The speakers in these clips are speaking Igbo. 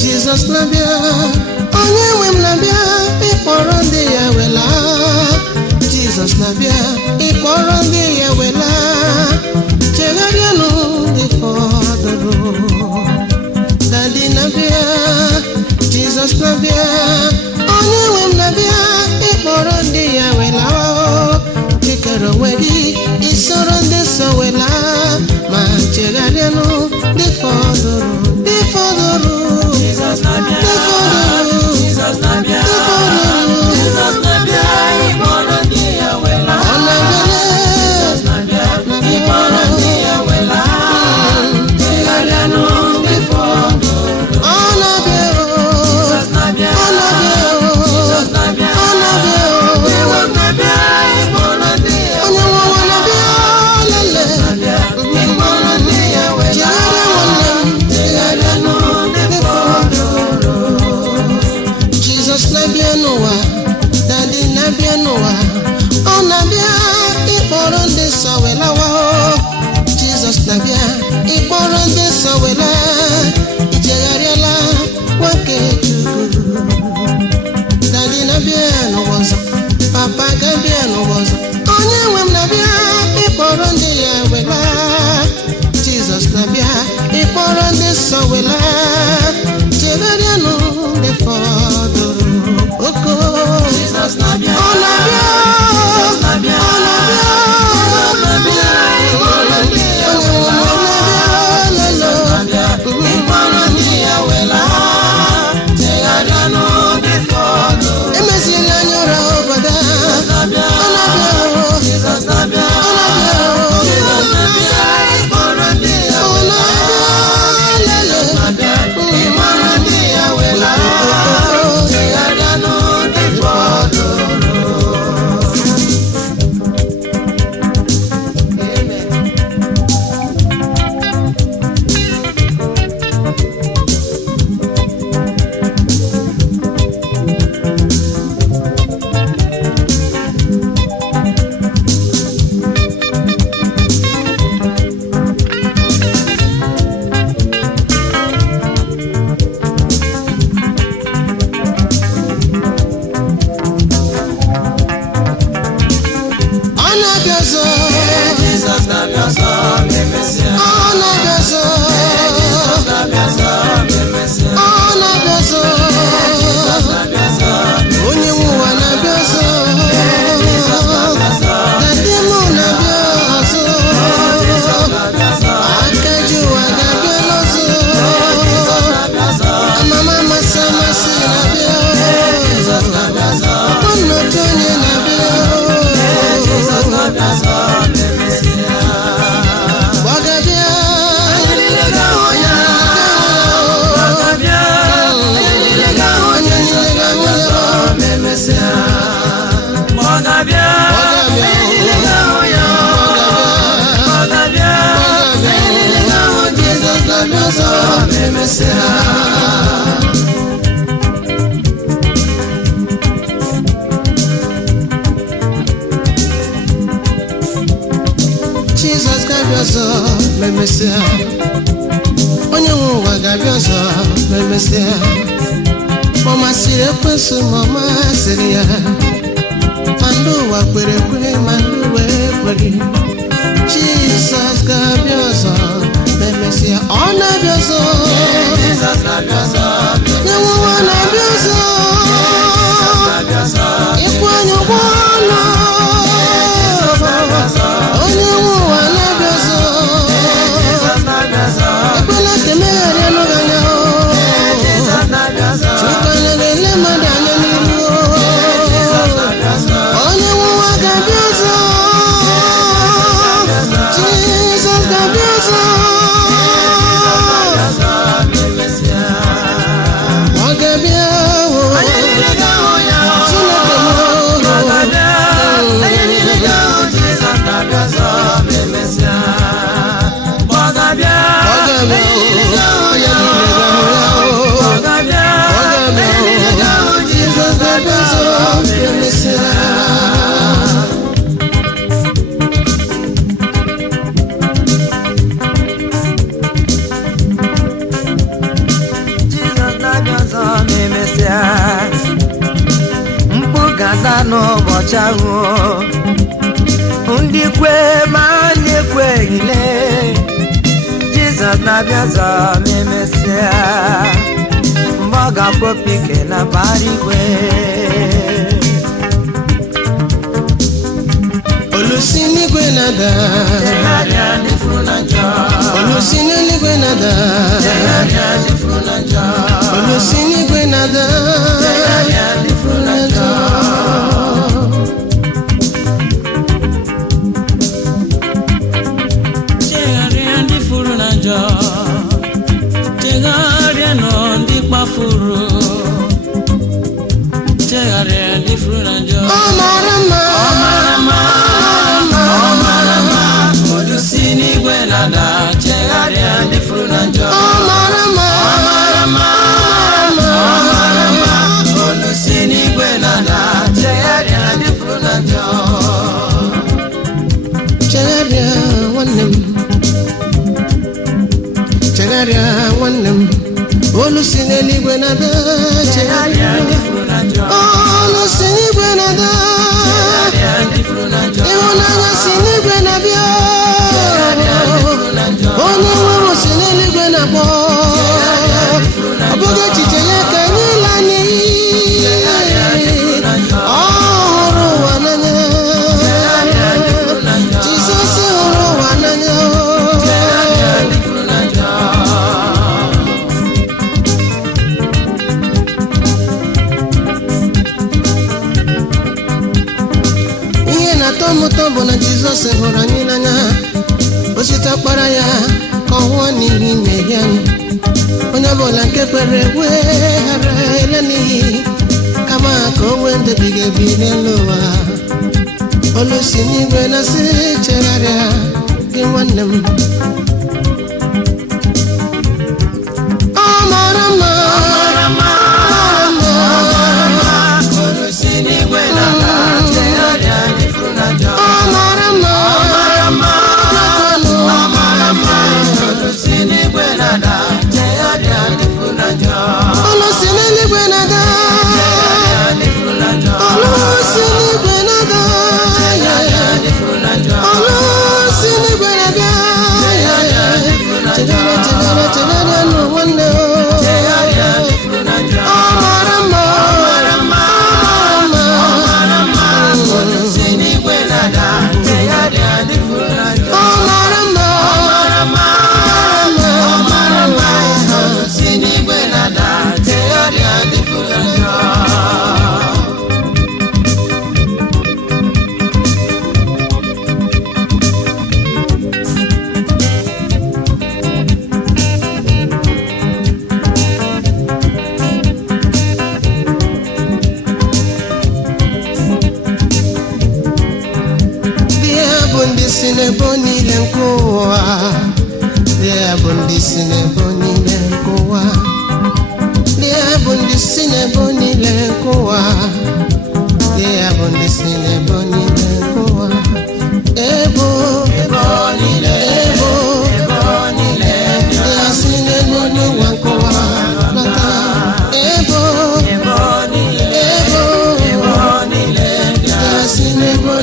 Jesus nabia, onye nwe m nabia, ịkpọrọ ndị ya wela. Jesus nabia, ịkpọrọ ndị ya wela. Chegharịanụ ndị fọdụrụ. Daddy nabia, Jesus nabia, onye nwe m nabia, ịkpọrọ ndị ya wela. Chikere onwe gị, isoro ndị so wela. Ma chegharịanụ ndị fọdụrụ. Jesus nabia, Jesus nabia, Jesus nabia, ịkpọrọ ndị ya wela. Jesus nabia, ịkpọrọ ndị ya wela. Chegharịanụ ndị fọdụrụ. Jesus nabia, Jesus nabia, Jesus nabia, ịkpọrọ ndị ya wela. Jesus nabia, ịkpọrọ ndị ya wela. Chegharịanụ ndị fọdụrụ. Jesus nabia n'ụwa, Daddy nabia n'ụwa, ọ nabia ịkpọrọ ndị nsọ welawa. Jesus nabia ịkpọrọ ndị nsọ wela. Ichegharịala nwoke Chukwu. Daddy nabia n'ụwa ọzọ, Papa gabia n'ụwa ọzọ, onye nwe m nabia ịkpọrọ ndị ya wela. Jesus nabia ịkpọrọ ndị nsọ wela. Chegharịanụ ndị fọdụrụ. Oko Jesus nabia, ọ nabia, Jesus nabia, Jesus nabia, ịkpọrọ ndị ya wela. Jesus nabia, ịkpọrọ ndị ya wela. Chegharịanụ ndị fọdụrụ. emezila anya ụra obodo a. Jesus nabia, Ọ nabia, Jesus nabia, ọ nabia, Jesus nabia, ịkpọrọ ndị ya ọ wela. nabia, Jesus nabia, ịkpọrọ ndị ya wela. Chegharịanụ ndị fọdụrụ. ọ na-abịa ọzọ, Jesus nabia ọzọ, memesia. ọ na-abịa ọzọ, Jesus nabia ọzọ, memesia. ọ na-abịa ọzọ, Jesus nabia ọzọ, onye nwe ụwa na-abịa ọzọ. Jesus nabia ọzọ, Daddy mụ na-abịa ọzọ. Jesus nabia ọzọ, Aka ji ụwa ga-abịa n'ọzọ. Jesus nabia ọzọ, Amama amasị amasị na-abịa. Jesus nabia ọzọ, Nwanne otu onye na-abịa. Jesus nabia ọzọ, memesia. Ọ ga-abịa. Anyị niile ga-ahụ ya. Ọ ga-abịa. Anyị niile ga-ahụ Jesus nabia ọzọ, memesia. Ọ ga-abịa. Anyị niile ga-ahụ ya. Ọ ga-abịa. Anyị niile ga-ahụ Jesus nabia ọzọ, memesia. Jizọs ga-abịa ọzọ ma emesịa. Onye nwe ụwa ga-abịa ọzọ ma emesịa. Ma ọ masịrị ekwensu ma ọ masịrị ya. ụwa kwere ekwe ma ndị wee ekweghị. Jizọs ga-abịa ọzọ, ma emesịa ọ na-abịa ọzọ. Nyenwe ụwa na-abịa ọzọ, ịkwụ anyị ụgwọ ọla. Onye nwe ụwa na-abịa ọzọ, ekwela ka emegharịa n'ụlọ anya. Chukwu anya ga-ele mmadụ anya n'ihu. Onye nwe ụwa ga-abịa ọzọ, Jizọs ga-abịa ọzọ. Ọ ga-abịa n'ụbọchị ahụ ndị kwe ma ndị ekweghịle Jizọs na-abịa ọzọ ma emesịa mgbe ọ ga-akpọpụ ike na mbara igwe. Olusi n'igwe na-ada, olusi n'eluigwe na-ada, olusi n'igwe na-ada. Chegharịa ndị furu na njọ, chegharịa nọ ndị kpafuru, chegharịa ndị furu na njọ. Ọ mara mma, ọ mara mma, ọ mara mma, olusi n'igwe na-ada, chegharịa ndị furu na njọ. Ọ mara mma, ọ mara mma, ọ mara mma, olusi n'igwe na-ada, chegharịa ndị furu na njọ. Chegharịa nwanne m, chegharịa nwanne m, olusi n'eluigwe na-ada, chegharịa ndị furu na njọ. Olusi n'igwe na-ada, ịhụnanya si n'igwe na-abịa, onye nwere si n'eluigwe na-akpọ. Ọ bụghị echiche ya ka anyị laa n'iyi, ọ hụrụ ụwa n'anya, Jizọs hụrụ ụwa n'anya. Ihe na-atọ m ụtọ bụ na Jizọs hụrụ anyị n'anya, o sitekpara ya ka ọ hụọ n'ihi mmehie anyị. Onye ọbụla nke kwere wee ghara ele n'iyi, kama ka o wee ndebiga ebi n'elu ụwa. Olusi n'igwe na-asị chegharịa gị nwanne m. Ọ mara mma, olusi n'igwe na-ada, chegharịa ndị furu na njọ. Ọ mara mma, ọ mara mma, olusi n'igwe na-ada, chegharịa ndị furu na njọ. Olusi n'eluigwe na-ada, olusi n'igwe na-ada, olusi n'igwe na-abịa. Chegharịa, chegharịa, chegharịa n'ụwanne o. Ọ mara mma, ọ mara mma, ọ mara mma, olusi n'igwe na-ada, chegharịa ndị furu na njọ. Ọ mara mma, ọ mara mma, ọ mara mma, olusi n'igwe na-ada, chegharịa ndị furu na njọ. Ndị si n'ebo niile nke ụwa, ndị bụ ndị si n'ebo niile nke ụwa, ndị bụ ndị si n'ebo niile nke ụwa, ndị bụ ndị si n'ebo niile nke ụwa. Ebo niile, ebo niile, ndị si n'ebo n'ụwa nke ụwa lọta. Ebo niile, ebo niile, ndị si n'ebo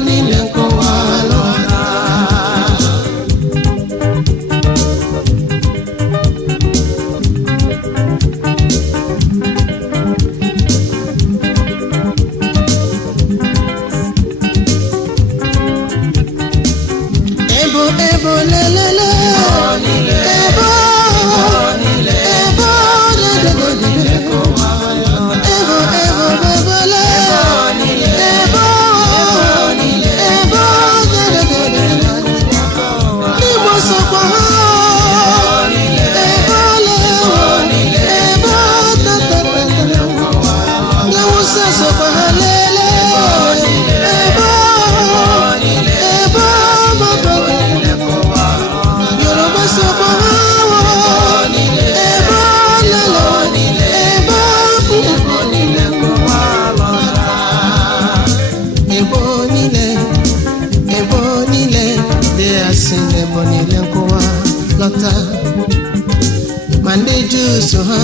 Hindu so ha,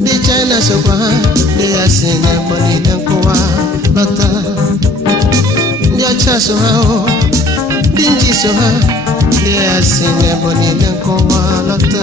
ndị China sokwa ha, ndị ya si n'ebo niile nkụwa lọta. Ndị ọcha so ha o, ndị nji so ha, ndị ya si n'ebo niile nkụwa lọta.